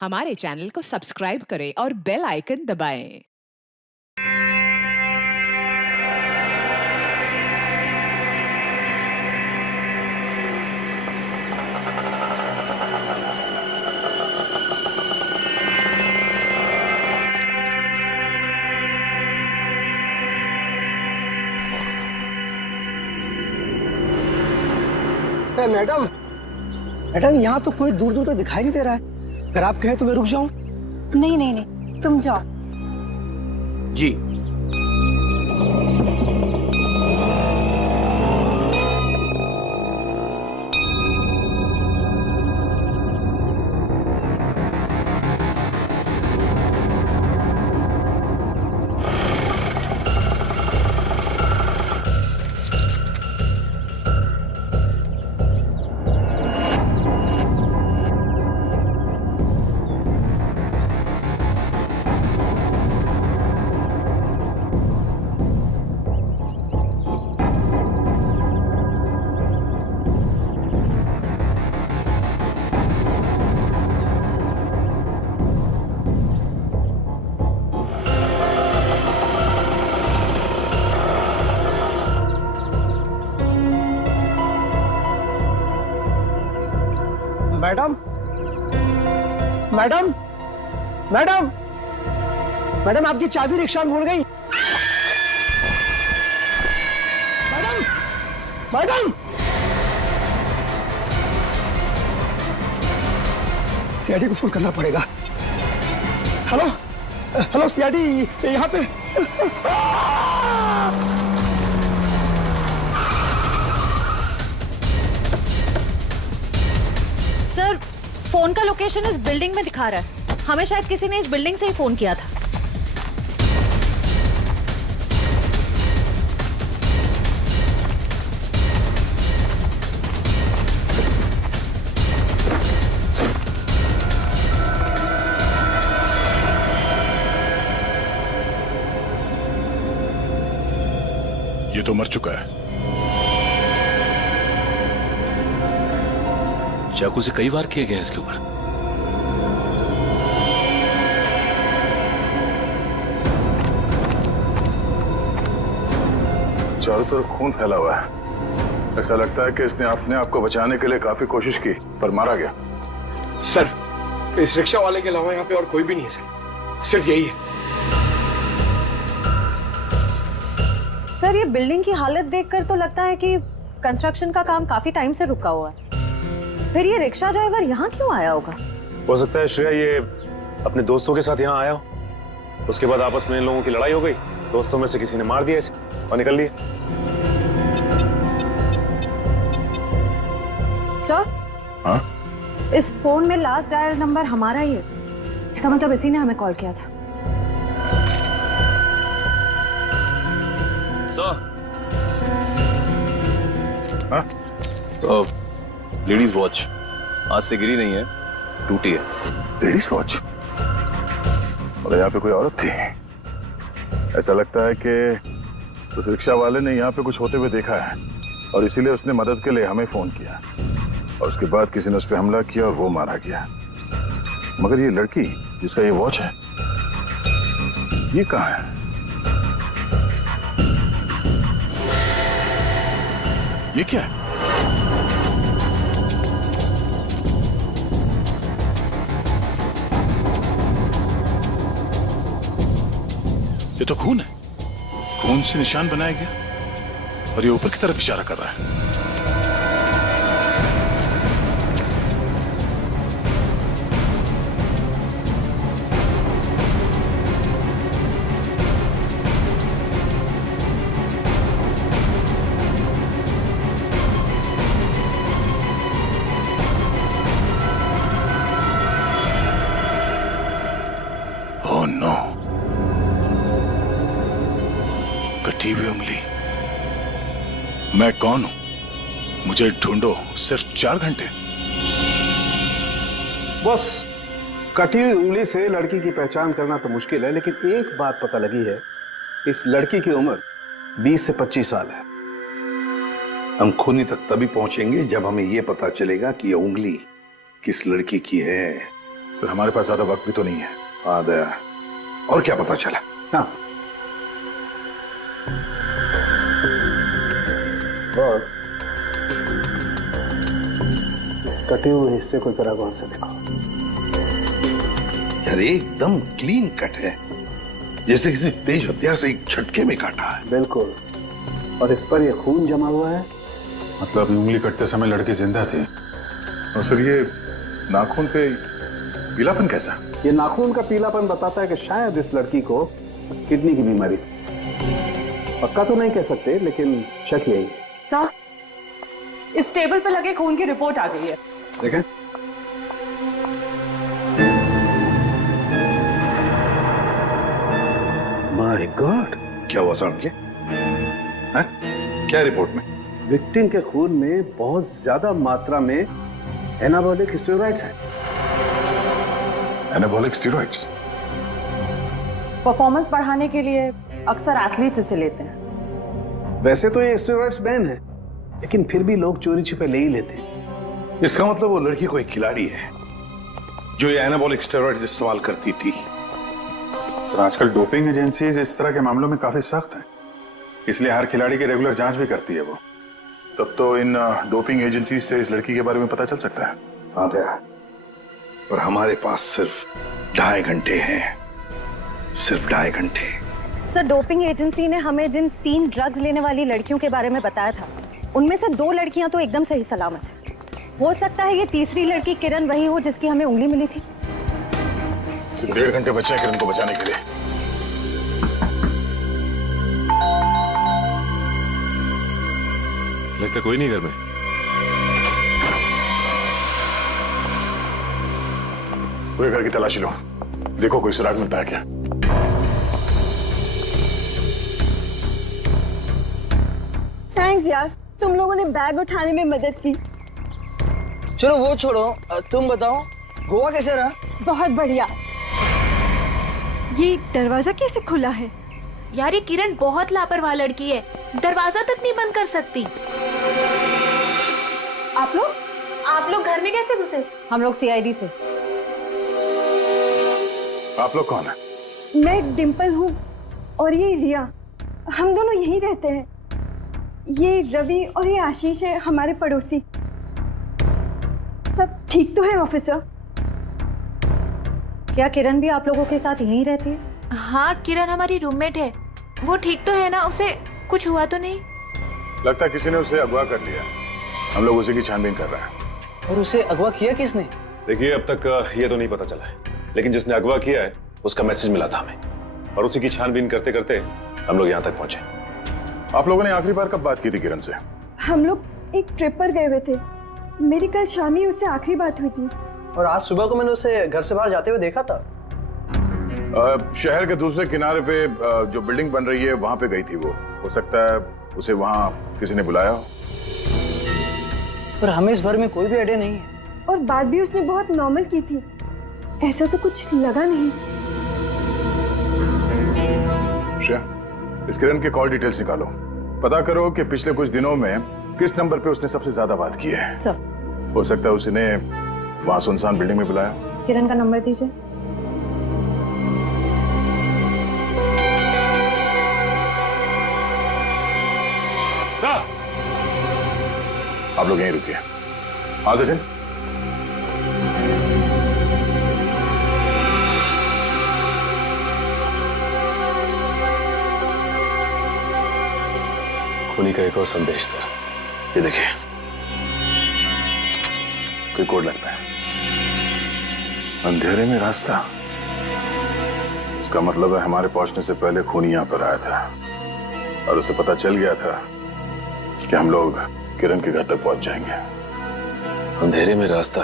हमारे चैनल को सब्सक्राइब करें और बेल आइकन दबाएं। मैडम मैडम यहाँ तो कोई दूर दूर तक दिखाई नहीं दे रहा है। अगर आप कहें तो मैं रुक जाऊं। नहीं नहीं नहीं, तुम जाओ। जी। मैडम मैडम मैडम मैडम आपकी चाबी रिक्शा में भूल गई। मैडम मैडम सीआईडी को फोन करना पड़ेगा। हेलो हेलो सीआईडी यहाँ पे। सर, फोन का लोकेशन इस बिल्डिंग में दिखा रहा है। हमें शायद किसी ने इस बिल्डिंग से ही फोन किया था। ये तो मर चुका है। चाकू से कई बार किए गए इसके ऊपर। चारों तरफ खून फैला हुआ है। ऐसा लगता है कि इसने अपने आप को बचाने के लिए काफी कोशिश की पर मारा गया। सर, इस रिक्शा वाले के अलावा यहाँ पे और कोई भी नहीं है सर, सिर्फ यही है। सर, ये बिल्डिंग की हालत देखकर तो लगता है कि कंस्ट्रक्शन का काम काफी टाइम से रुका हुआ है। फिर ये रिक्शा ड्राइवर यहाँ क्यों आया होगा? हो सकता है श्रेया ये अपने दोस्तों के साथ यहाँ आया हो। उसके बाद आपस में इन लोगों की लड़ाई हो गई, दोस्तों में से किसी ने मार दिया इसे और निकल लिए। सर, हाँ? इस फोन में लास्ट डायल नंबर हमारा ही है। इसका मतलब इसी ने हमें कॉल किया था। हाँ? तो लेडीज वॉच आज से गिरी नहीं है, टूटी है। Ladies watch? और यहाँ पे कोई औरत थी। ऐसा लगता है कि उस रिक्शा वाले ने यहाँ पे कुछ होते हुए देखा है और इसीलिए उसने मदद के लिए हमें फोन किया और उसके बाद किसी ने उस पर हमला किया और वो मारा गया। मगर ये लड़की जिसका ये वॉच है, ये कहाँ है? ये क्या है? ये तो खून है। खून से निशान बनाया गया और ये ऊपर की तरफ इशारा कर रहा है। ओह नो, कटी हुई उंगली। मैं कौन हूं? मुझे ढूंढो सिर्फ 4 घंटे। बॉस, कटी हुई उंगली से लड़की की पहचान करना तो मुश्किल है, लेकिन एक बात पता लगी है, इस लड़की की उम्र 20 से 25 साल है। हम खूनी तक तभी पहुंचेंगे जब हमें यह पता चलेगा कि यह उंगली किस लड़की की है। सर हमारे पास ज्यादा वक्त भी तो नहीं है। हाँ दया, और क्या पता चला? हाँ, और कटे हुए हिस्से को जरा गौर से देखो। यार एकदम क्लीन कट है, जैसे किसी तेज हथियार से एक झटके में काटा है। बिल्कुल, और इस पर ये खून जमा हुआ है। मतलब अभी उंगली कटते समय लड़की जिंदा थी। और सर ये नाखून पे पीलापन कैसा? ये नाखून का पीलापन बताता है कि शायद इस लड़की को किडनी की बीमारी थी। पक्का तो नहीं कह सकते, लेकिन शक यही है। सर, इस टेबल पे लगे खून की रिपोर्ट आ गई है। देखें, माय गॉड, क्या हुआ साहब के? हैं? क्या रिपोर्ट में? विक्टिम के खून में बहुत ज्यादा मात्रा में एनाबॉलिक स्टेरॉइड्स हैं। Anabolic steroids? परफॉर्मेंस बढ़ाने के लिए अक्सर एथलीट्स इसे लेते हैं। वैसे तो ये स्टेरॉइड्स बैन है, लेकिन फिर भी लोग चोरी छिपे ले ही लेते हैं। इसका मतलब वो लड़की कोई खिलाड़ी है जो ये एनाबॉलिक स्टेरॉइड इस्तेमाल करती थी। तो आजकल डोपिंग एजेंसीज इस तरह के मामलों में काफी सख्त हैं, इसलिए हर खिलाड़ी की रेगुलर जांच भी करती है वो। तब तो इन डोपिंग एजेंसीज से इस लड़की के बारे में पता चल सकता है। हाँ दया, पर हमारे पास सिर्फ 2.5 घंटे हैं, सिर्फ 2.5 घंटे। सर, डोपिंग एजेंसी ने हमें जिन 3 ड्रग्स लेने वाली लड़कियों के बारे में बताया था, उनमें से 2 लड़कियां तो एकदम सही सलामत है। हो सकता है ये तीसरी लड़की किरण वही हो जिसकी हमें उंगली मिली थी। सिर्फ 1.5 घंटे बचे हैं किरण को बचाने के लिए। लगता कोई नहीं घर में। पूरे घर की तलाशी लो, देखो कोई सुराग मिलता है क्या। थैंक्स यार, तुम लोगों ने बैग उठाने में मदद की। चलो वो छोड़ो, तुम बताओ गोवा कैसे रहा? बहुत बढ़िया। ये दरवाजा कैसे खुला है? यार ये किरण बहुत लापरवाह लड़की है, दरवाजा तक नहीं बंद कर सकती। आप लोग घर में कैसे घुसे? हम लोग सीआईडी से। आप लोग कौन है? मैं डिम्पल हूँ और ये रिया, हम दोनों यहीं रहते हैं। ये रवि और ये आशीष है हमारे पड़ोसी। सब ठीक तो है ऑफिसर? क्या किरण भी आप लोगों के साथ यहीं रहती है? हाँ, किरण हमारी रूममेट है। वो ठीक तो है ना? उसे कुछ हुआ तो नहीं? लगता है किसी ने उसे अगवा कर लिया, हम लोग उसी की छानबीन कर रहे हैं। और उसे अगवा किया किसने? देखिए अब तक ये तो नहीं पता चला है, लेकिन जिसने अगवा किया है उसका मैसेज मिला था हमें, और उसी की छानबीन करते करते हम लोग यहाँ तक पहुंचे। आप लोगों ने आखिरी बार कब बात की थी किरण से? हम लोग एक ट्रिप पर गए हुए थे। मेरी कल शाम ही उससे आखिरी बात हुई थी। और आज सुबह को मैंने उसे घर से बाहर जाते हुए देखा था। शहर के दूसरे किनारे पे जो बिल्डिंग बन रही है वहां पे गई थी वो। हो सकता है उसे वहां किसी ने बुलाया हो। पर हमें इस बारे में कोई भी आइडिया नहीं है। और बात भी उसने बहुत नॉर्मल की थी, ऐसा तो कुछ लगा नहीं। श्रेया, इस किरण के कॉल डिटेल्स निकालो, पता करो कि पिछले कुछ दिनों में किस नंबर पे उसने सबसे ज्यादा बात की है। सर, हो सकता है उसने वहां सुनसान बिल्डिंग में बुलाया। किरण का नंबर दीजिए। सर, आप लोग यहीं रुकिए। हाँ सचिन, खूनी का एक और संदेश सर, ये देखिए, कोई कोड लगता है। अंधेरे में रास्ता, इसका मतलब है हमारे पहुंचने से पहले खूनी यहां पर आया था और उसे पता चल गया था कि हम लोग किरण के घर तक पहुंच जाएंगे। अंधेरे में रास्ता,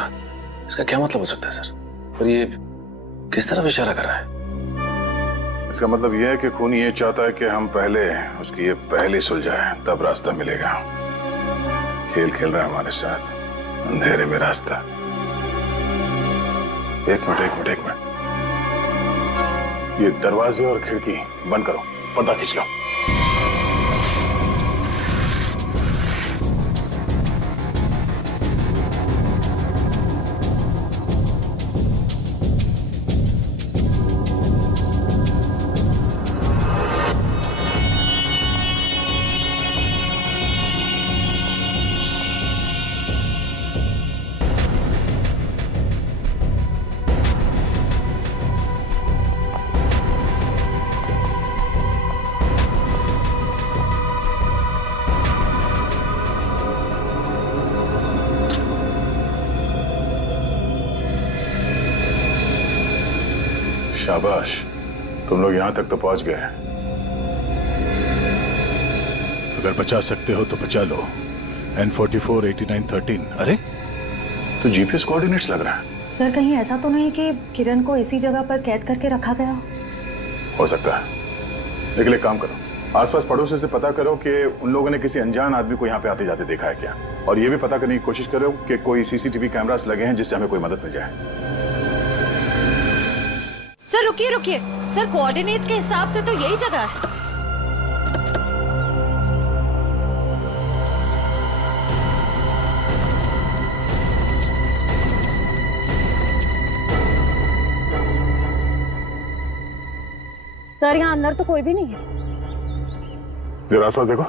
इसका क्या मतलब हो सकता है सर? पर ये किस तरफ इशारा कर रहा है? इसका मतलब यह है कि खूनी ये चाहता है कि हम पहले उसकी ये पहली सुलझाए, तब रास्ता मिलेगा। खेल खेल रहा है हमारे साथ, अंधेरे में रास्ता। एक मिनट, ये दरवाजे और खिड़की बंद करो, पर्दा खींच लो। शाबाश, तुम लोग यहां तक तो पहुंच गए। अगर बचा सकते हो तो बचा लो। N44 8913। अरे तो जीपीएस कोऑर्डिनेट्स लग रहा है। सर कहीं ऐसा तो नहीं कि किरण को इसी जगह पर कैद करके रखा गया हो सकता है, लेकिन एक काम करो, आसपास पड़ोसियों से पता करो कि उन लोगों ने किसी अनजान आदमी को यहाँ पे आते जाते देखा है क्या, और ये भी पता करने की कोशिश करो कि कोई सीसीटीवी कैमरास लगे हैं जिससे हमें कोई मदद मिल जाए। सर रुकिए रुकिए, सर कोऑर्डिनेट्स के हिसाब से तो यही जगह है। सर यहाँ अंदर तो कोई भी नहीं है। जरा आसपास देखो।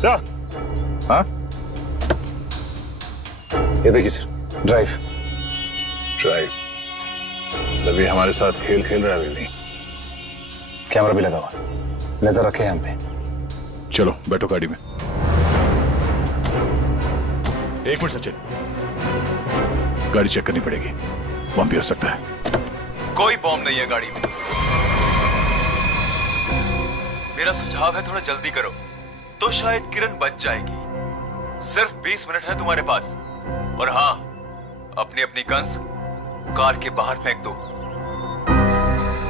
सर। हाँ, ये देखिए सर, ड्राइव। रवि हमारे साथ खेल खेल रहा है अभी भी। कैमरा भी लगा हुआ, नजर रखे यहाँ पे। चलो बैठो गाड़ी में। एक मिनट सचिन, गाड़ी चेक करनी पड़ेगी, बम भी हो सकता है। कोई बॉम्ब नहीं है गाड़ी में। मेरा सुझाव है थोड़ा जल्दी करो तो शायद किरण बच जाएगी। सिर्फ 20 मिनट है तुम्हारे पास। और हाँ, अपनी अपनी गन्स कार के बाहर फेंक दो।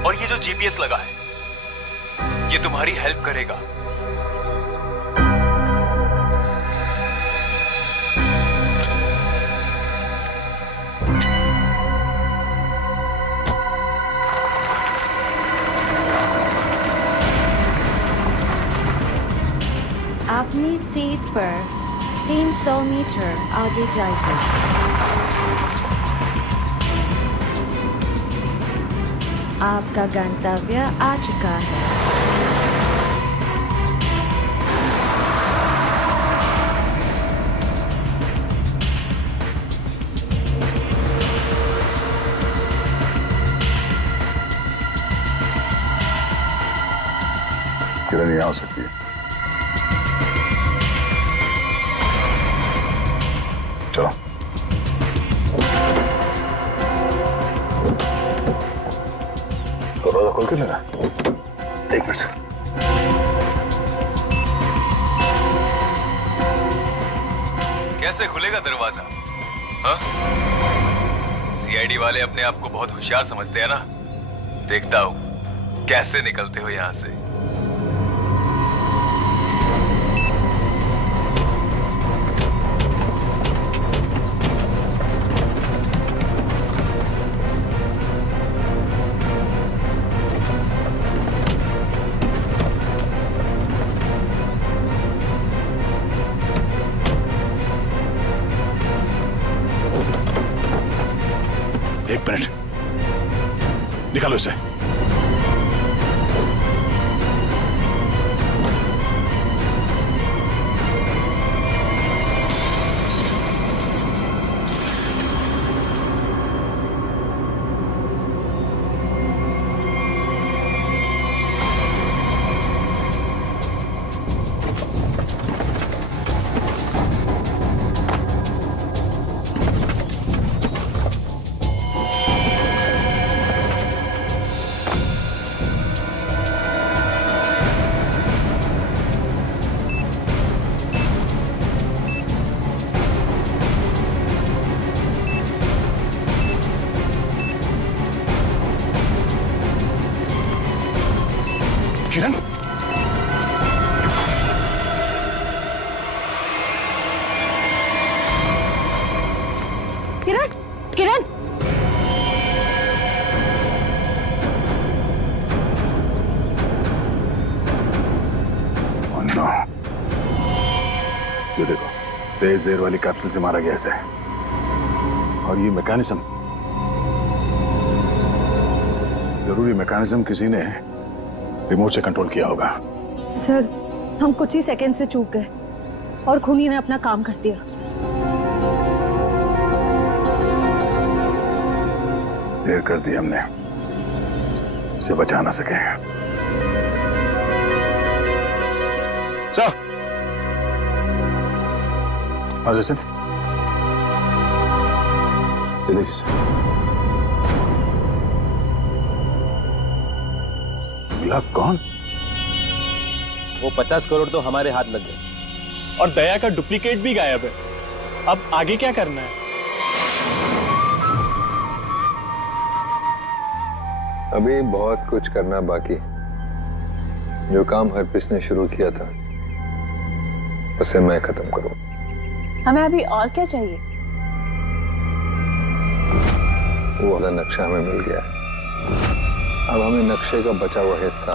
और ये जो जीपीएस लगा है ये तुम्हारी हेल्प करेगा। अपनी सीट पर 300 मीटर आगे जाइए। आपका गंतव्य आ चुका है। किरण यहाँ हो सकती है। चलो दरवाजा खोल के लगा। एक मिनट से कैसे खुलेगा दरवाजा? हाँ? सीआईडी वाले अपने आप को बहुत होशियार समझते हैं ना। देखता हूं कैसे निकलते हो यहां से। एक मिनट, निकालो इसे। किरण, किरण, किरण। ये देखो, तेज एयर वाली कैप्सूल से मारा गया इसे। और ये मैकेनिज्म, जरूरी मैकेनिज्म किसी ने रिमोट से कंट्रोल किया होगा। सर हम कुछ ही सेकंड से चूक गए और खूनी ने अपना काम कर दिया। देर कर दी हमने, इसे बचा ना सके। सर हाँ सचिन, चलिए किसे मिला? कौन? वो 50 करोड़ तो हमारे हाथ लग गए और दया का डुप्लीकेट भी गायब है। अब आगे क्या करना है? अभी बहुत कुछ करना बाकी। जो काम हरप्रीत ने शुरू किया था उसे मैं खत्म करूं। हमें अभी और क्या चाहिए? वो वाला नक्शा हमें मिल गया है। अब हमें नक्शे का बचा हुआ हिस्सा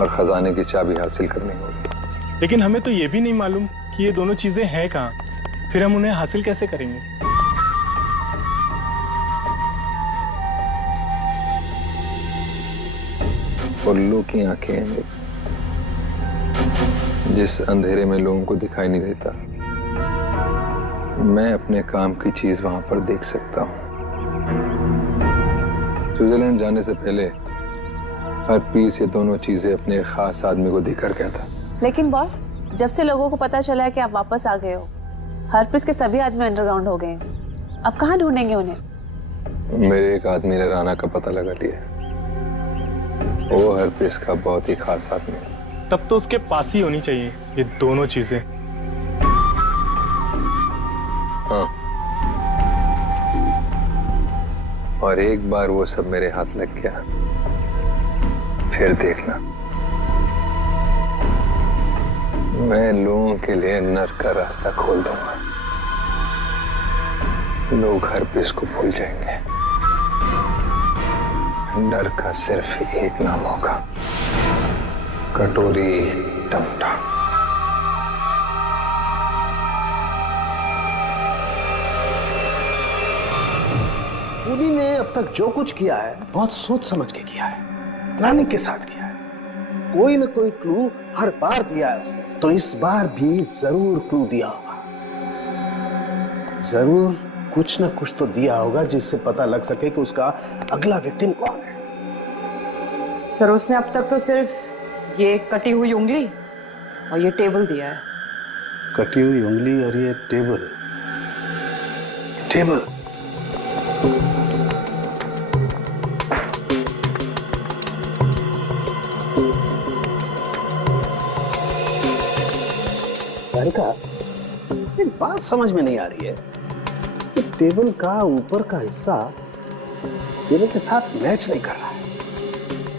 और खजाने की चाबी हासिल करनी होगी। लेकिन हमें तो ये भी नहीं मालूम कि ये दोनों चीजें हैं कहाँ। फिर हम उन्हें हासिल कैसे करेंगे? उल्लू की आंखें हैं मेरी। जिस अंधेरे में लोगों को दिखाई नहीं देता, मैं अपने काम की चीज वहां पर देख सकता हूं। स्विट्जरलैंड जाने से पहले हरप्रीत ये दोनों चीजें अपने खास आदमी को देकर गया था। लेकिन बॉस, जब से लोगों को पता चला है कि आप वापस आ गए हो, हरप्रीत के सभी आदमी अंडरग्राउंड हो गए हैं। अब कहाँ ढूंढेंगे उन्हें? मेरे एक आदमी ने राना का पता लगा लिया। वो हरप्रीत का बहुत ही खास आदमी है। तब तो उसके पास ही होनी चाहिए ये दोनों चीजें। हाँ, और एक बार वो सब मेरे हाथ लग गया, फिर देखना मैं लोगों के लिए नर्क का रास्ता खोल दूंगा। लोग हरप्रीत को भूल जाएंगे। डर का सिर्फ एक नाम होगा, कटोरी टमटा। खूनी ने अब तक जो कुछ किया है बहुत सोच समझ के किया है, प्लानिंग के साथ किया है। कोई न कोई क्लू हर बार दिया है उसने, तो इस बार भी जरूर क्लू दिया होगा। जरूर कुछ न कुछ तो दिया होगा जिससे पता लग सके कि उसका अगला विक्टिम कौन है। सर, उसने अब तक तो सिर्फ ये कटी हुई उंगली और ये टेबल दिया है। कटी हुई उंगली और ये टेबल। टेबल का एक बात समझ में नहीं आ रही है कि टेबल का ऊपर का हिस्सा टेबल के साथ मैच नहीं कर रहा है।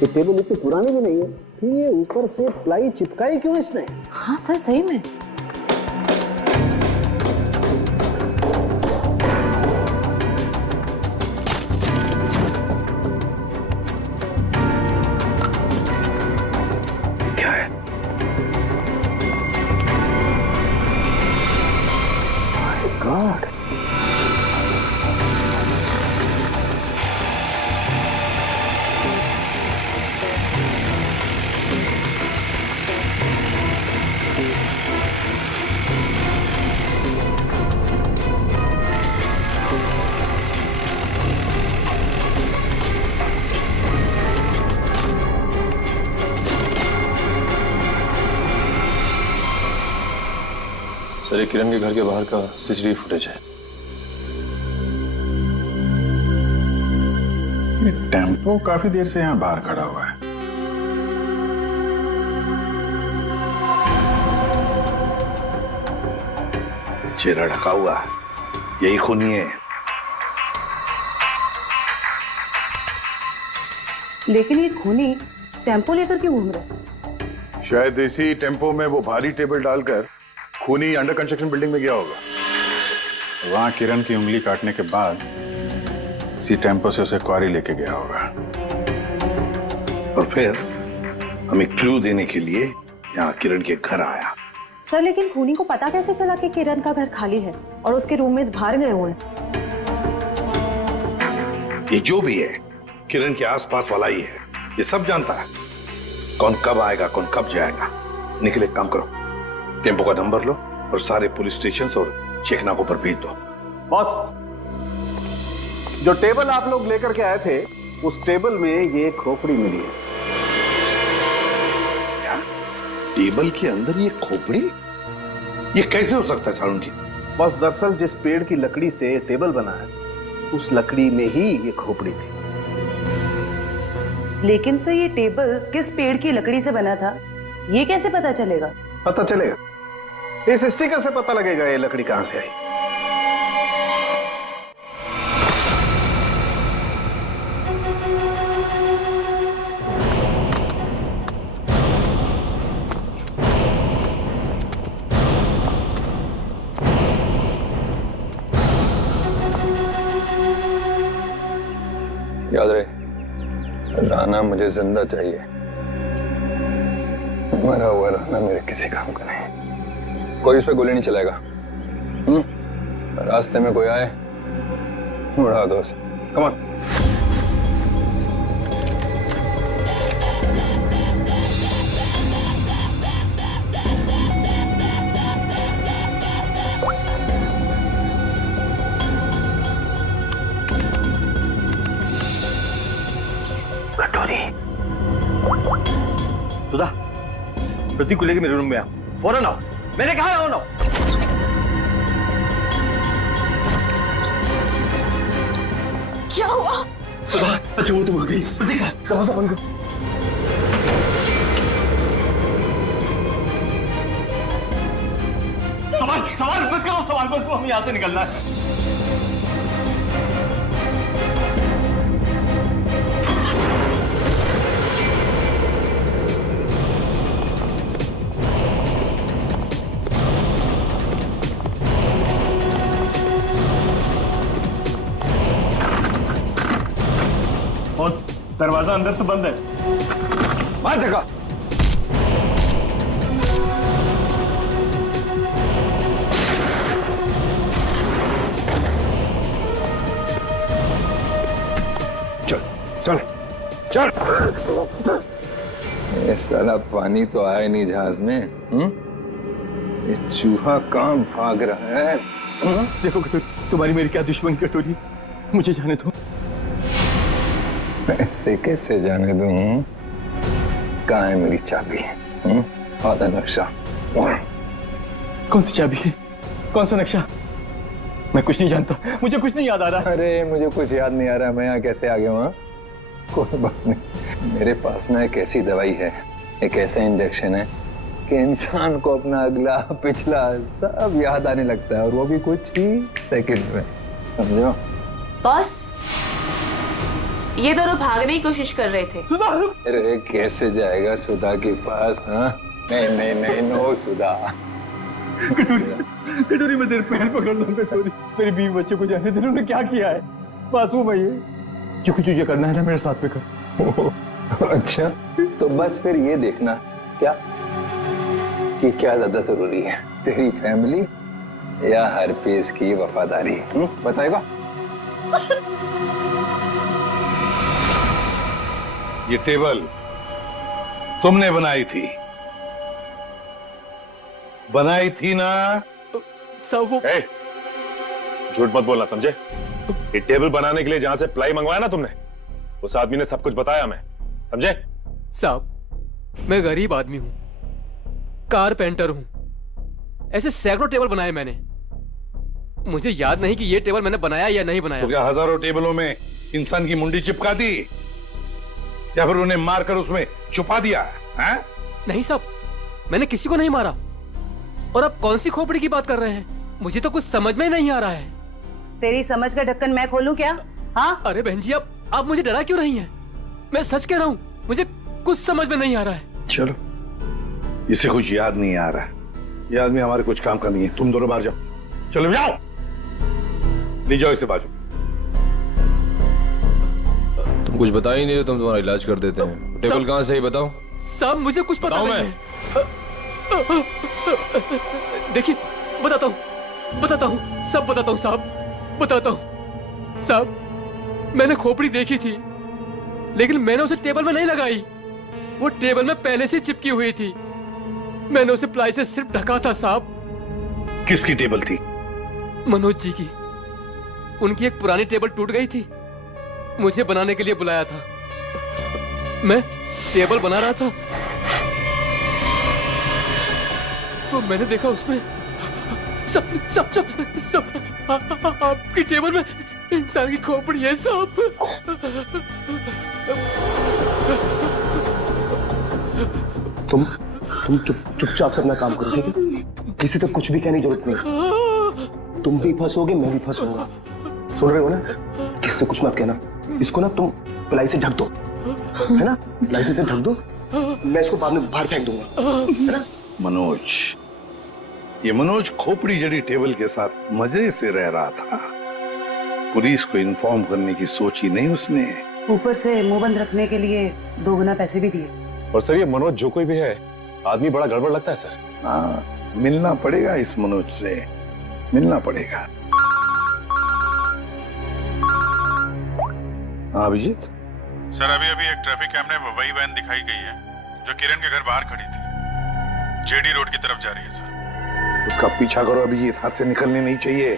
ये टेबल इतनी पुरानी भी नहीं है, फिर ये ऊपर से प्लाई चिपकाई क्यों इसने? हाँ सर, सही में। क्या है? God. सर, ये किरण के घर के बाहर का सीसीटीवी फुटेज है। टेम्पो काफी देर से यहाँ बाहर खड़ा हुआ है। चेहरा ढका हुआ है, यही खूनी है। लेकिन ये खूनी टेम्पो लेकर क्यों घूम रहे? शायद इसी टेम्पो में वो भारी टेबल डालकर खूनी अंडर कंस्ट्रक्शन बिल्डिंग में गया होगा। वहां किरण की उंगली काटने के बाद इसी टेम्पो से उसे क्वारी लेके गया होगा। और फिर हमें क्लू देने के लिए यहाँ किरण के घर आया। सर, लेकिन खूनी को पता कैसे चला कि किरण का घर खाली है और उसके रूममेट्स बाहर गए हुए हैं? ये जो भी है किरण के आसपास वाला ही है, ये सब जानता है कौन कब आएगा कौन कब जाएगा। निखिल, एक काम करो, टेम्पो का नंबर लो और सारे पुलिस स्टेशन और चेकनाकों पर भेज दो। बॉस, जो टेबल आप लोग लेकर के आए थे, उस टेबल में ये खोपड़ी मिली है। क्या? टेबल के अंदर ये खोपड़ी? ये कैसे हो सकता है सारुण जी? बस दरअसल जिस पेड़ की लकड़ी से टेबल बना है उस लकड़ी में ही ये खोपड़ी थी। लेकिन सर ये टेबल किस पेड़ की लकड़ी से बना था ये कैसे पता चलेगा? पता चलेगा, इस स्टिकर से पता लगेगा ये लकड़ी कहां से आई। याद रहे, राना मुझे जिंदा चाहिए, मरा हुआ राना मेरे किसी काम का नहीं। कोई उस पर गोली नहीं चलाएगा। रास्ते में कोई आए उड़ा दो उसे। Come on. सुधा, प्रतीक को लेके मेरे रूम में आ, फौरन आओ। मैंने कहा आओ ना। क्या हुआ? सुधा, अच्छा वो तुम आ गई। प्रतीक दरवाजा बंद करो। सवाल बस करो, सवाल बंद करो, हमें यहाँ से निकलना है। दरवाजा अंदर से बंद है। बाहर देखा। चल चल चल। ये साला पानी तो आया नहीं जहाज में। ये चूहा कहाँ भाग रहा है? देखो तुम्हारी मेरी क्या दुश्मन कटोरी, मुझे जाने दो। ऐसे कैसे जाने दूं? कहाँ है मेरी चाबी? आधा नक्शा। कौन सी चाबी है? कौन सा नक्शा? मैं कुछ नहीं जानता, मुझे कुछ नहीं याद आ रहा। अरे मुझे कुछ याद नहीं आ रहा, मैं यहाँ कैसे आ गया हूँ? कोई बात नहीं, मेरे पास ना एक ऐसी दवाई है, एक ऐसा इंजेक्शन है कि इंसान को अपना अगला पिछला सब याद आने लगता है, और वो भी कुछ ही सेकंड में। समझो? बॉस, ये दोनों भागने की कोशिश कर रहे थे। सुधा! अरे कैसे जाएगा सुधा के पास? हाँ नहीं नहीं नहीं, नो सुधा। कटोरी मैं तेरे पैर पकड़ लूं। कटोरी, मेरी बीवी बच्चे को जाने दे। उन्होंने क्या किया है? मासूम है ये। जो कुछ तुझे करना है ना मेरे साथ में कर। अच्छा, तो बस फिर ये देखना क्या कि क्या ज्यादा जरूरी है, तेरी फैमिली या हरपेश की वफादारी? बताएगा? ये टेबल तुमने बनाई थी ना? सब वो झूठ मत बोलना, समझे? ये टेबल बनाने के लिए जहां से प्लाई मंगवाया ना तुमने, उस आदमी ने सब कुछ बताया, मैं समझे? साहब, मैं गरीब आदमी हूं, कारपेंटर हूं, ऐसे सैकड़ों टेबल बनाए मैंने। मुझे याद नहीं कि ये टेबल मैंने बनाया या नहीं बनाया। तो क्या हजारों टेबलों में इंसान की मुंडी चिपका दी या फिर उन्हें मारकर उसमें छुपा दिया है? नहीं साहब, मैंने किसी को नहीं मारा। और आप कौन सी खोपड़ी की बात कर रहे हैं? मुझे तो कुछ समझ में नहीं आ रहा है। तेरी समझ का ढक्कन मैं खोलूं क्या? हाँ? अरे बहन जी, आप मुझे डरा क्यों रही हैं? मैं सच कह रहा हूँ, मुझे कुछ समझ में नहीं आ रहा है। चलो, इसे कुछ याद नहीं आ रहा है। ये आदमी हमारे कुछ काम का नहीं है। तुम दोनों बाहर जाओ। चलो जाओ, ले जाओ इसे बाजू। तुम कुछ बता ही नहीं रहे, तुम तुम्हारा इलाज कर देते हैं। टेबल कहाँ से है बताओ। साहब मुझे कुछ पता नहीं है। देखिए, बताता हूँ, सब बताता हूँ साहब, बताता हूँ। साहब, मैंने खोपड़ी देखी थी, लेकिन मैंने उसे टेबल में नहीं लगाई। वो टेबल में पहले से चिपकी हुई थी। मैंने उसे प्लाई से सिर्फ ढका था साहब। किसकी टेबल थी? मनोज जी की। उनकी एक पुरानी टेबल टूट गई थी, मुझे बनाने के लिए बुलाया था। मैं टेबल बना रहा था तो मैंने देखा उसमें सब सब सब सब आपकी टेबल में इंसान की खोपड़ी है साहब। तुम चुपचाप से अपना काम करो, ठीक है? किसी तक कुछ भी कहने की जरूरत नहीं। तुम भी फंसोगे, मैं भी फंसूंगा। सुन रहे हो ना? किसी से कुछ मत कहना। इसको ना तुम प्लाई से ढक दो, है ना? प्लाई से ढक दो, मैं इसको बाद में बाहर फेंक दूंगा, है ना? मनोज, ये मनोज खोपड़ी जड़ी टेबल के साथ मजे से रह रहा था। पुलिस को इन्फॉर्म करने की सोची नहीं उसने। ऊपर से मुंह बंद रखने के लिए 2 गुना पैसे भी दिए। और सर ये मनोज जो कोई भी है, आदमी बड़ा गड़बड़ लगता है सर। हाँ, मिलना पड़ेगा इस मनोज से, मिलना पड़ेगा। हाँ अभिजीत। सर अभी एक ट्रैफिक कैमरे में वही वैन दिखाई गई है जो किरण के घर बाहर खड़ी थी। जेडी रोड की तरफ जा रही है सर। उसका पीछा करो अभिजीत, हाथ से निकलने नहीं चाहिए।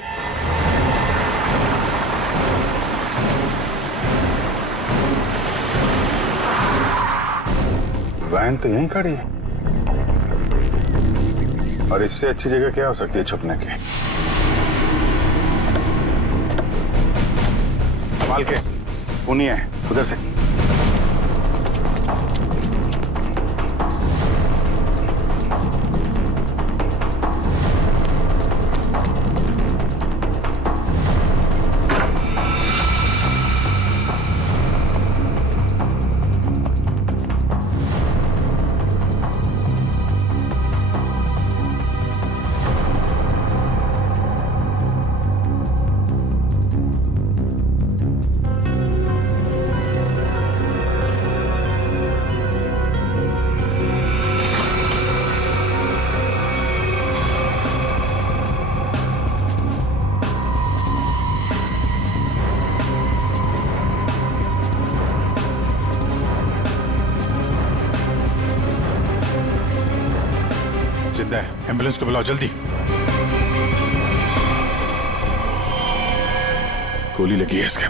वैन तो यहीं खड़ी है और इससे अच्छी जगह क्या हो सकती है छुपने की। संभाल के, पुनिया है उधर से। जिंदा है, एम्बुलेंस को बुलाओ जल्दी। गोली लगी है इसके।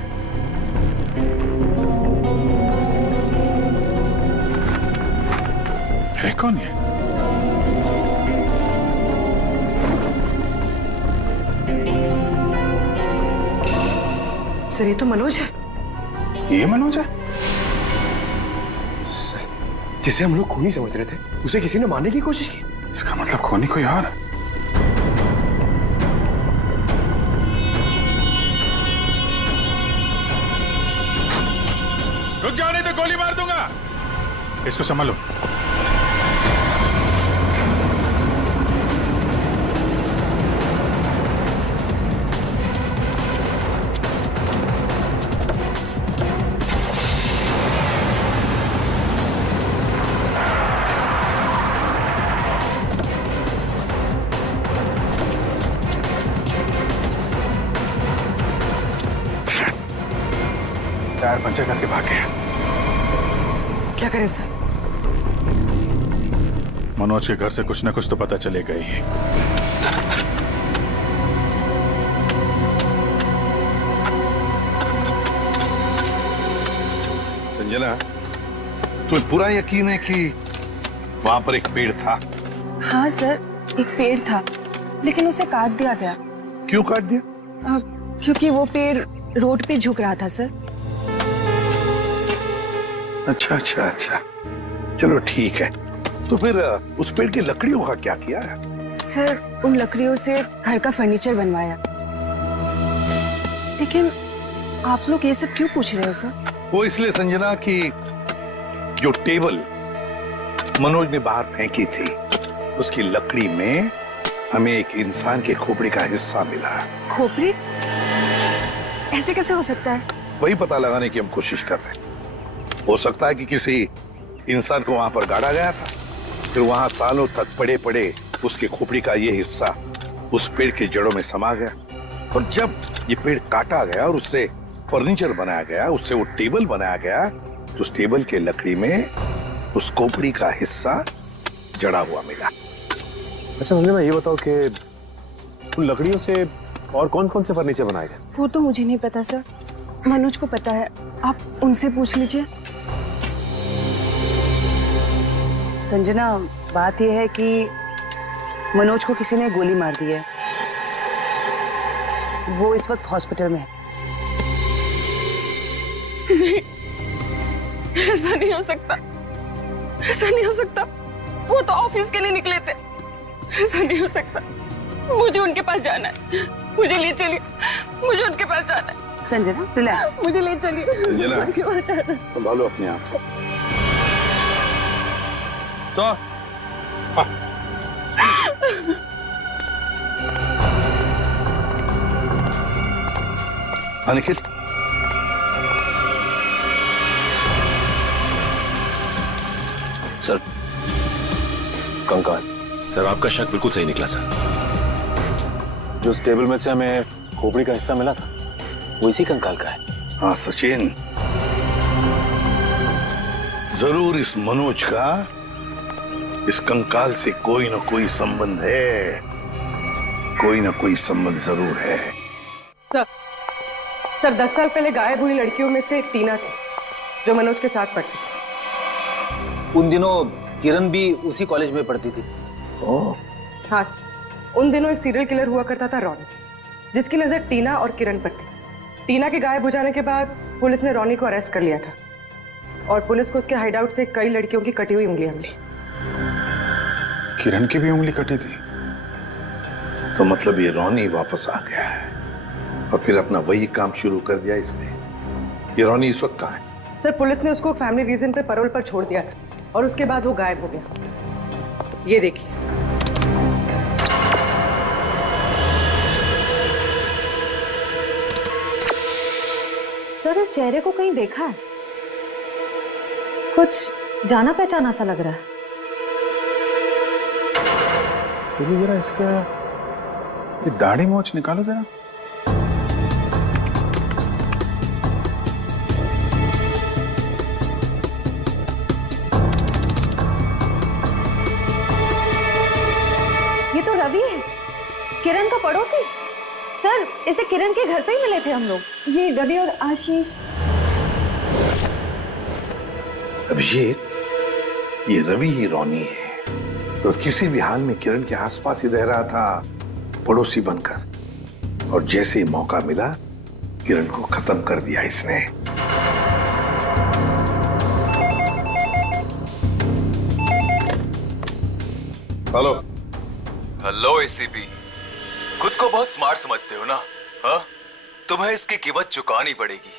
है कौन ये? सर ये तो मनोज है। ये मनोज है? सर, जिसे हम लोग खूनी समझ रहे थे, उसे किसी ने मारने की कोशिश की। इसका मतलब खूनी कोई और है। रुक जाओ नहीं तो गोली मार दूंगा। इसको संभालो। टायर पंचर करके भाग गया। क्या करें सर? मनोज के घर से कुछ ना कुछ तो पता चलेगा ही। संजना, तुम्हें पूरा यकीन है कि वहां पर एक पेड़ था? हाँ सर, एक पेड़ था, लेकिन उसे काट दिया गया। क्यों काट दिया? क्योंकि वो पेड़ रोड पे झुक रहा था सर। अच्छा अच्छा अच्छा, चलो ठीक है। तो फिर उस पेड़ की लकड़ियों का क्या किया है? सर उन लकड़ियों से घर का फर्नीचर बनवाया। लेकिन आप लोग ये सब क्यों पूछ रहे हैं सर? वो इसलिए संजना कि जो टेबल मनोज ने बाहर फेंकी थी, उसकी लकड़ी में हमें एक इंसान के खोपड़ी का हिस्सा मिला। खोपड़ी? ऐसे कैसे हो सकता है? वही पता लगाने की हम कोशिश कर रहे हैं। हो सकता है कि किसी इंसान को वहां पर गाड़ा गया था, फिर वहां सालों तक पड़े पड़े उसके खोपड़ी का ये हिस्सा उस पेड़ की जड़ों में समा गया, और जब ये पेड़ काटा गया और उससे फर्नीचर बनाया गया, उससे वो टेबल बनाया गया, तो उस टेबल के लकड़ी में उस खोपड़ी का हिस्सा जड़ा हुआ मिला। अच्छा संजय, मैं ये बताओ कि उन लकड़ियों से और कौन कौन से फर्नीचर बनाए गए? वो तो मुझे नहीं पता सर, मनोज को पता है, आप उनसे पूछ लीजिए। संजना, बात यह है कि मनोज को किसी ने गोली मार दी है वो इस वक्त हॉस्पिटल में है। नहीं, ऐसा नहीं हो सकता, ऐसा नहीं हो सकता। वो तो ऑफिस के लिए निकले थे। ऐसा नहीं हो सकता। मुझे उनके पास जाना है। मुझे ले चलिए, मुझे उनके पास जाना है। संजना रिलैक्स, मुझे ले चलिए, संजना, उनके पास जाना है। संभालो अपने आप को। सो निखिल, सर कंकाल। सर आपका शक बिल्कुल सही निकला सर। जो उस टेबल में से हमें खोपड़ी का हिस्सा मिला था वो इसी कंकाल का है। हाँ सचिन, जरूर इस मनोज का इस कंकाल से कोई ना कोई संबंध है, कोई ना कोई संबंध जरूर है। सर 10 साल पहले गायब हुई लड़कियों में से एक टीना थी, जो मनोज के साथ पढ़ती थी। उन दिनों किरण भी उसी कॉलेज में पढ़ती थी। हाँ सर, उन दिनों एक सीरियल किलर हुआ करता था रॉनी, जिसकी नजर टीना और किरण पर थी। टीना के गायब हो जाने के बाद पुलिस ने रॉनी को अरेस्ट कर लिया था और पुलिस को उसके हाइडआउट से कई लड़कियों की कटी हुई उंगलियां मिली। किरण की भी उंगली कटी थी? तो मतलब ये रॉनी वापस आ गया है और फिर अपना वही काम शुरू कर दिया इसने। ये रॉनी इस वक्त कहाँ है? सर पुलिस ने उसको फैमिली रीजन पे पैरोल पर छोड़ दिया था और उसके बाद वो गायब हो गया। ये देखिए। सर इस चेहरे को कहीं देखा है, कुछ जाना पहचाना सा लग रहा है। तो जरा इसका ये दाढ़ी मोछ निकालो जरा। ये तो रवि है, किरण का पड़ोसी। सर इसे किरण के घर पे ही मिले थे हम लोग। ये रवि और आशीष। अभिषेक, ये रवि ही रॉनी है, तो किसी भी हाल में किरण के आसपास ही रह रहा था पड़ोसी बनकर, और जैसे ही मौका मिला किरण को खत्म कर दिया इसने। हेलो हेलो एसीपी, खुद को बहुत स्मार्ट समझते हो ना? हाँ, तुम्हें इसकी कीमत चुकानी पड़ेगी।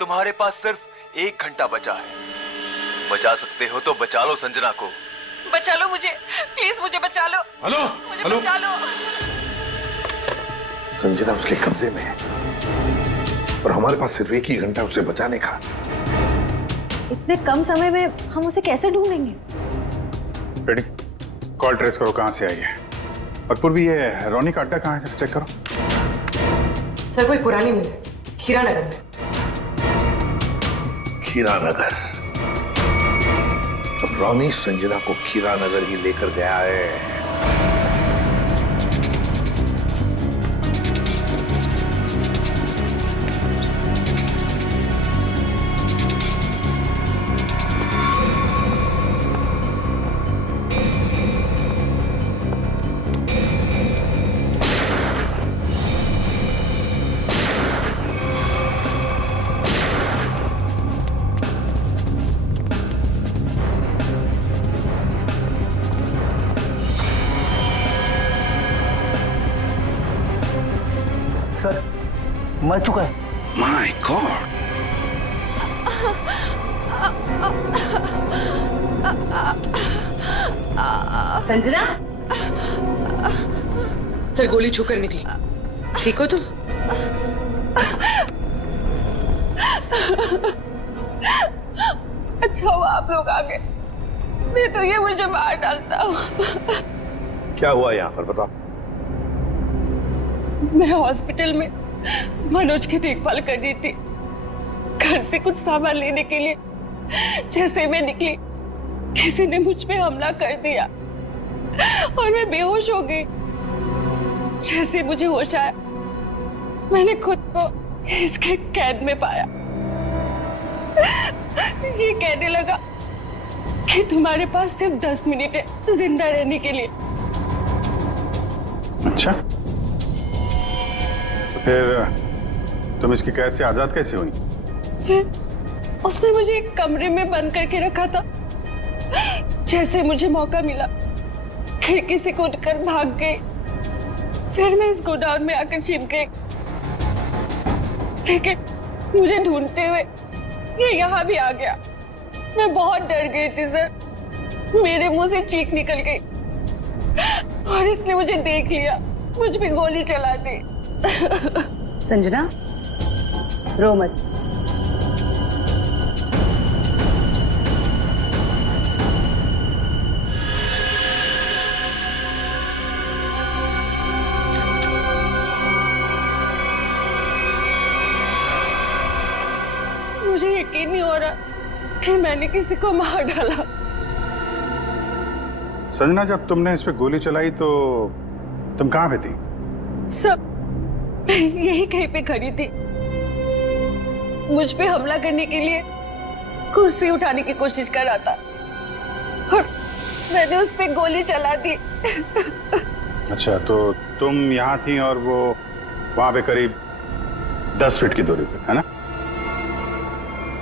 तुम्हारे पास सिर्फ 1 घंटा बचा है। बचा सकते हो तो बचा लो संजना को। बचा लो मुझे, प्लीज मुझे बचा लो। हेलो मुझे हेलो, बचा लो। संजना उसके कब्जे में है और हमारे पास सिर्फ 1 ही घंटा उसे बचाने का। इतने कम समय में हम उसे कैसे ढूंढेंगे? रेडी, कॉल ट्रेस करो कहां से आई है। और पूर्वी ये रॉनी का अड्डा कहां है, चेक करो। सर कोई पुरानी मिल, खीरा नगर में। खीरा नगर? तो रॉनी संजना को खीरा नगर ही लेकर गया है। सर मर चुका है। My God! संजना, सर गोली छूकर निकली। ठीक हो तुम? अच्छा हुआ आप लोग आ गए, नहीं तो ये मुझे मार डालता। क्या हुआ यहाँ पर, बताओ। मैं हॉस्पिटल में मनोज की देखभाल कर रही थी। घर से कुछ सामान लेने के लिए जैसे मैं निकली, किसी ने मुझ पे हमला कर दिया और मैं बेहोश हो गई। जैसे मुझे होश आया, मैंने खुद को इसके कैद में पाया। ये कहने लगा कि तुम्हारे पास सिर्फ 10 मिनट है जिंदा रहने के लिए। अच्छा, तो फिर तुम इसकी कैद से आजाद कैसे हुई? फिर उसने मुझे एक कमरे में बंद करके रखा था। जैसे मुझे मौका मिला खिड़की से कूदकर भाग गई। फिर मैं इस गोडाउन में आकर छिप गई, लेकिन मुझे ढूंढते हुए ये यहाँ भी आ गया। मैं बहुत डर गई थी सर, मेरे मुंह से चीख निकल गई और इसने मुझे देख लिया, मुझ पे गोली चला दी। संजना, रो मत। मुझे यकीन नहीं हो रहा कि मैंने किसी को मार डाला। संजना, जब तुमने इस पे गोली चलाई तो तुम कहाँ पे थी? सब यही कहीं पे खड़ी थी। मुझ पे हमला करने के लिए कुर्सी उठाने की कोशिश कर रहा था और मैंने उस पे गोली चला दी। अच्छा, तो तुम यहाँ थी और वो वहां पे करीब 10 फीट की दूरी पे, है ना?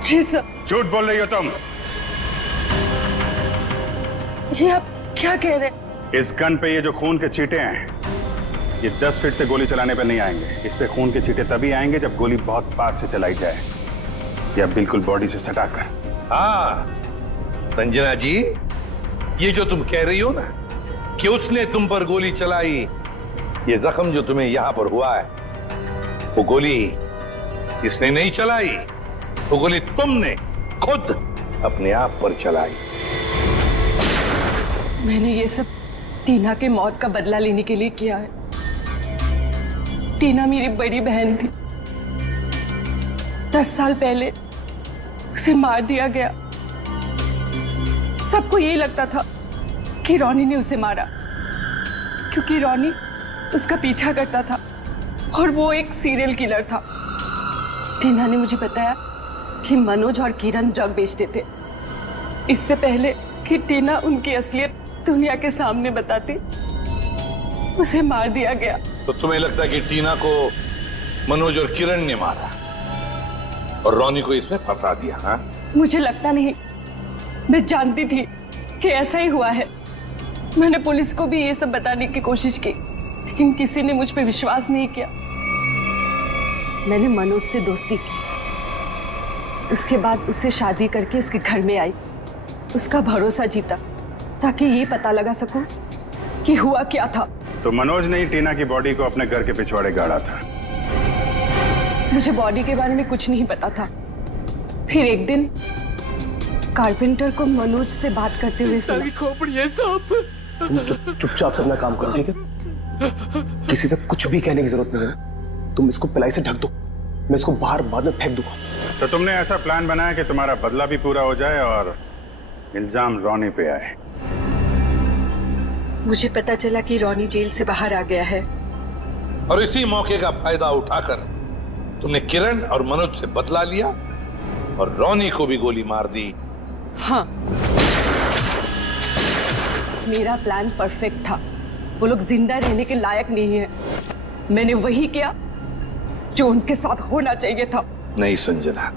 जी सर। झूठ बोल रही हो तुम। ये आप क्या कह रहे हैं? इस गन पे ये जो खून के छींटे हैं, ये 10 फीट से गोली चलाने पर नहीं आएंगे। इस पे खून के छींटे तभी आएंगे जब गोली बहुत पास से चलाई जाए या बिल्कुल बॉडी से सटाकर। हाँ संजना जी, ये जो तुम कह रही हो ना कि उसने तुम पर गोली चलाई, ये जख्म जो तुम्हें यहां पर हुआ है, वो गोली इसने नहीं चलाई, वो गोली तुमने खुद अपने आप पर चलाई। मैंने ये सब टीना के मौत का बदला लेने के लिए किया है। टीना मेरी बड़ी बहन थी। 10 साल पहले उसे मार दिया गया। सबको यही लगता था कि रॉनी ने उसे मारा, क्योंकि रॉनी उसका पीछा करता था और वो एक सीरियल किलर था। टीना ने मुझे बताया कि मनोज और किरण ड्रग बेचते थे। इससे पहले कि टीना उनकी असलियत दुनिया के सामने बताती, उसे मार दिया गया। तो तुम्हें लगता है कि टीना को मनोज और किरण ने मारा और रॉनी को इसमें फंसा दिया? हाँ, मुझे लगता नहीं, मैं जानती थी कि ऐसा ही हुआ है। मैंने पुलिस को भी ये सब बताने की कोशिश की, लेकिन किसी ने मुझ पे विश्वास नहीं किया। मैंने मनोज से दोस्ती की, उसके बाद उससे शादी करके उसके घर में आई, उसका भरोसा जीता ताकि ये पता लगा सकूं कि हुआ क्या था। तो मनोज ने ही टीना की बॉडी को अपने घर के पिछवाड़े गाड़ा था। मुझे बॉडी के बारे में कुछ नहीं पता था। फिर एक दिन कारपेंटर को मनोज से बात करते हुए सुना। खोपड़ी है साहब। तुम चुपचाप से अपना काम करो, ठीक है? किसी से कुछ भी कहने की जरूरत नहीं है। तुम इसको पिलाई से ढक दो, मैं इसको बाहर बाद में फेंक दूंगा। तो तुमने ऐसा प्लान बनाया कि तुम्हारा बदला भी पूरा हो जाए और इल्जाम रॉनी पे आए। मुझे पता चला कि रॉनी जेल से बाहर आ गया है और इसी मौके का फायदा उठाकर तुमने किरण और मनोज से बदला लिया और रॉनी को भी गोली मार दी। हाँ, मेरा प्लान परफेक्ट था। वो लोग जिंदा रहने के लायक नहीं है। मैंने वही किया जो उनके साथ होना चाहिए था। नहीं संजना,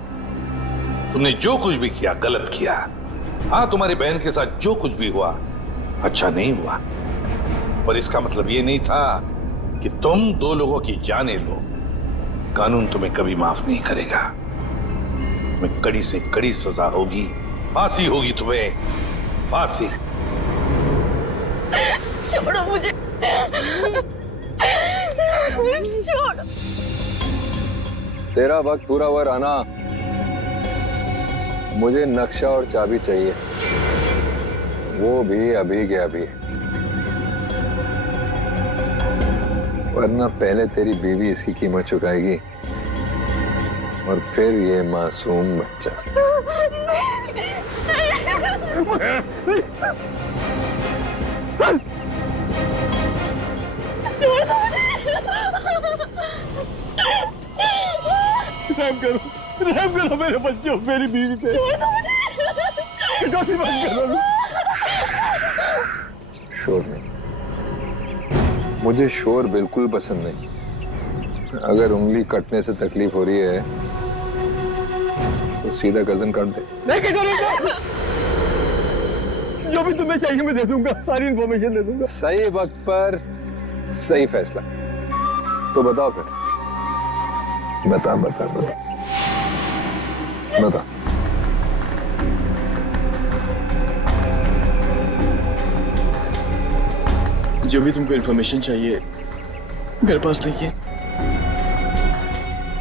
तुमने जो कुछ भी किया गलत किया। हाँ, तुम्हारी बहन के साथ जो कुछ भी हुआ अच्छा नहीं हुआ, पर इसका मतलब ये नहीं था कि तुम 2 लोगों की जानें लो। कानून तुम्हें कभी माफ नहीं करेगा। तुम्हें कड़ी से कड़ी सजा होगी, फांसी होगी तुम्हें, फांसी। छोड़ो मुझे, छोड़ो। तेरा वक्त पूरा हुआ राना, मुझे नक्शा और चाबी चाहिए, वो भी अभी के अभी, वरना पहले तेरी बीवी इसकी कीमत चुकाएगी और फिर ये मासूम बच्चा। रहम करो मेरे बच्चों, मेरी बीवी पे। बंद करो। शोर नहीं, मुझे शोर बिल्कुल पसंद नहीं। अगर उंगली कटने से तकलीफ हो रही है तो सीधा गर्दन काट दे। नहीं किशोरी, जो भी तुम्हें चाहिए मैं दे दूंगा, सारी इन्फॉर्मेशन दे दूंगा। सही वक्त पर सही फैसला। तो बताओ फिर, बता बता बता बता। जो भी तुमको इन्फॉर्मेशन चाहिए मेरे पास नहीं है।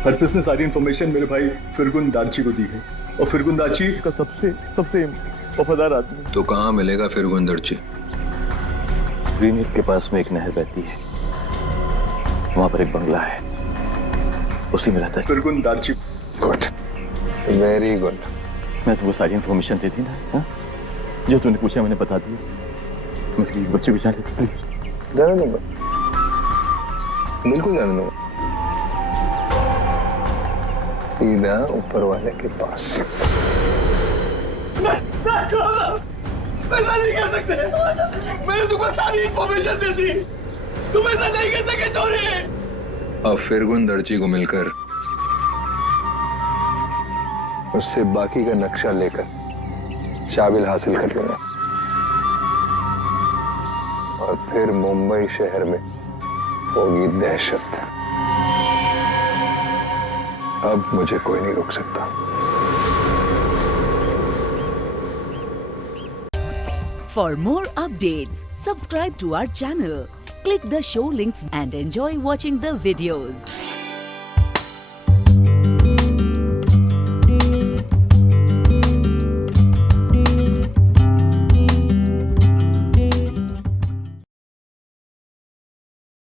हरप्रीत ने सारी इन्फॉर्मेशन मेरे भाई फिरगुन दार्ची को दी है, और फिरगुन दार्ची का सबसे वफादार आदमी। तो कहाँ मिलेगा फिरगुन दार्ची? ग्रीन हिल के पास में एक नहर बहती है, वहां पर एक बंगला है, उसी में रहता है फिरगुन दार्ची। Good, very good. मैं तो वो सारी इन्फॉर्मेशन दे दी ना, हा? जो तूने पूछा मैंने बता दिया। मेरे बच्चे को जाने दो प्लीज। जाने दूंगा, बिल्कुल जाने दूंगा। सीधा ऊपर वाले के पास। ऐसा नहीं कर सकते, मैंने तुमको सारी इन्फॉर्मेशन दे दी, तुम ऐसा नहीं कर सके चोरी। अब फिरगुन दर्जी को मिलकर उससे बाकी का नक्शा लेकर शाबिल हासिल कर लूंगा, और फिर मुंबई शहर में होगी दहशत। अब मुझे कोई नहीं रोक सकता। For more updates, subscribe to our channel, click the show links and enjoy watching the videos.